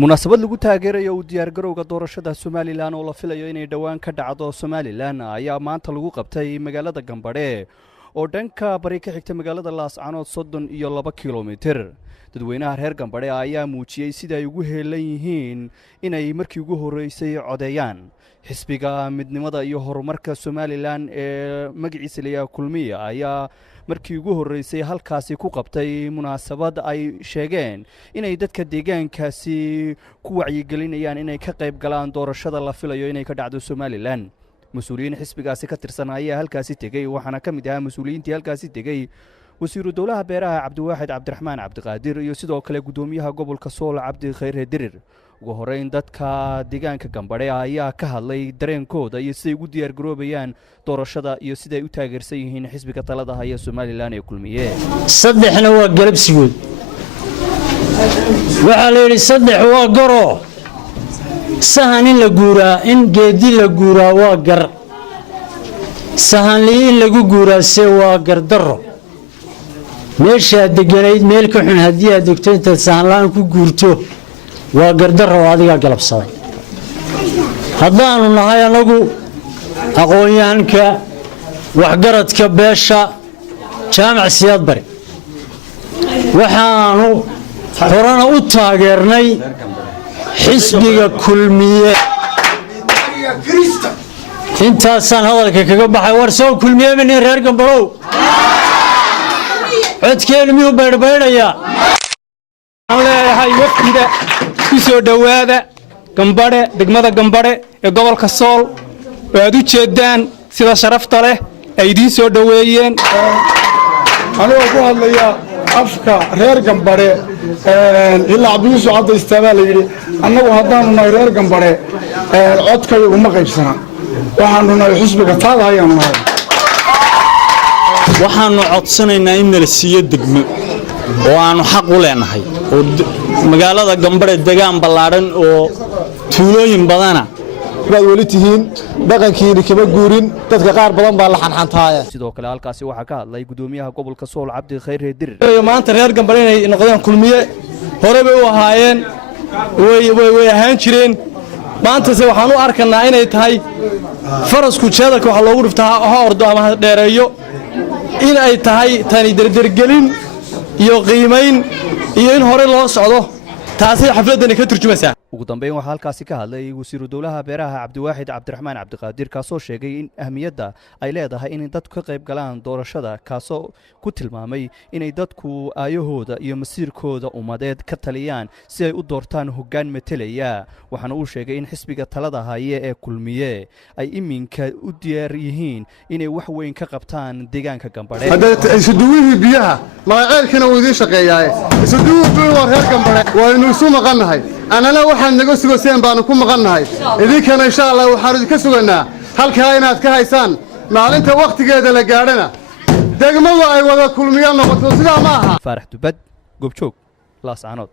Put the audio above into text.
munaasabad lagu taageerayo u diyaargarowga doorashada Somaliland oo la filayo inay dhawaan ka dhacdo Somaliland ayaa maanta lagu qabtay magaalada Gambadhe oo dhanka bari ka xigta magaalada Laascaanood 32 kiiloomitir. dadweynaha reer Gambadhe ayaa muujiyay sida ay ugu heelan yihiin inay markii ugu horeysay codeeyaan xisbiga midnimada iyo horumarka Somaliland ee magaciisa la kulmiye ayaa markii ugu horeysay halkaasi ku qabtay munaasabad ay sheegeen inay dadka deegaankaasi ku wacyigelinayaan inay ka qayb galaan doorashada la filayo inay ka dhacdo Somaliland. mas'uuliyiin xisbigaasi ka tirsan ayaa halkaasi tegay waxaana ka mid ah mas'uuliyiintii halkaasi tegay wasiiru dawlaha beeraha Cabdiwaaxid Cabdiraxmaan Cabdiqaadir iyo sidoo kale gudoomiyaha gobolka Sool Cabdi Khayr Dirir. ugu horeyn dadka deegaanka Gambadhe ayaa ka hadlay dareenkooda iyo siday ugu diyaar garoobayaan doorashada iyo siday u taageersan yihiin xisbiga talada haya Somaliland ee kulmiye. saddexna waa galabsigood waxa la yiri saddex waa garo sahan in la guuraa in geedi la guuraa waa gar sahan in lagu guuraa se waa gar daro meesha deganayd meel ka xun hadii aad degto inta sahan laan ku guurto waa gardaro adiga galabsaday haddaanu nahay anagu aqoonyahanka waxgaradka beesha jaamac siyaad bari waxaanu horana u taageernay xisbiga kulmiye intaasaan hadalka kaga baxay war soo kulmiye min reer Gambadhow codkeenu miyuu baydhbaydhayaa leeyahay wafdiga ku soo dhawaada Gambadhe degmada Gambadhe ee gobolka Sool waad u jeedaan sida sharafta leh ay idin soo dhaweeyeen anoo ku hadlaya afka reer Gambadhe ilaa Cabdiyuusuf Cabdistaaba la yiri annagu haddaanu nahay reer Gambadhe codkay uma qaybsana waxaanu nahay xisbiga taada ayaan nahay waxaanu codsanaynaa in la siiyo degmo oo aanu xaq u leenahay oo magaalada Gambadhe deegaan ballaaran oo tuulooyin badana baad wali tihiin dhaqankiina kaba guurin dadka qaar badan baa la xanxantaaya sidoo kale halkaasi waxa ka hadlay gudoomiyaha gobolka Sool Cabdi Khayr Dirir maanta reer Gambadhe inay noqdaan kulmiye hore bay u ahaayeen way ahaan jireen maanta se waxaan u arkanaa inay tahay farasku jeedalka waxa loogu dhiftaa ha ordo ama dheereeyo in ay tahay tani dardargelin iyo qiimayn iyo in hore loo socdo taasi xafladani ka turjumaysaa. ugu dambeyn waxa halkaasi ka hadlay wasiiru dawlaha beeraha Cabdiwaaxid Cabdiraxmaan Cabdiqaadir kaasoo sheegay in ahmiyadda ay leedahay in dadku ka qayb galaan doorashada kaasoo ku tilmaamay inay dadku aayahooda iyo masiirkooda umadeed ka taliyaan si ay u doortaan hoggaan metelaya waxaana uu sheegay in xisbiga talada haya ee kulmiye ay iminka u diyaar yihiin inay wax weyn ka qabtaan deegaanka Gambadhe. isuduwihii biyaha magaceelkana uu idin shaqeeyaa isuduwihii waa reer Gambadhe waa inuu isu maqannahay anana waxaan naga sugaseen baanu ku maqannahay idinkana insha Allah waxaan idinka suganaa halkaa inaad ka haysaan maalinta waqtigeeda la gaadhana degmadu ay wada kulmiyaan noqoto sidaa ma aha. Faarax Dubad Goobjoog Laascaanood.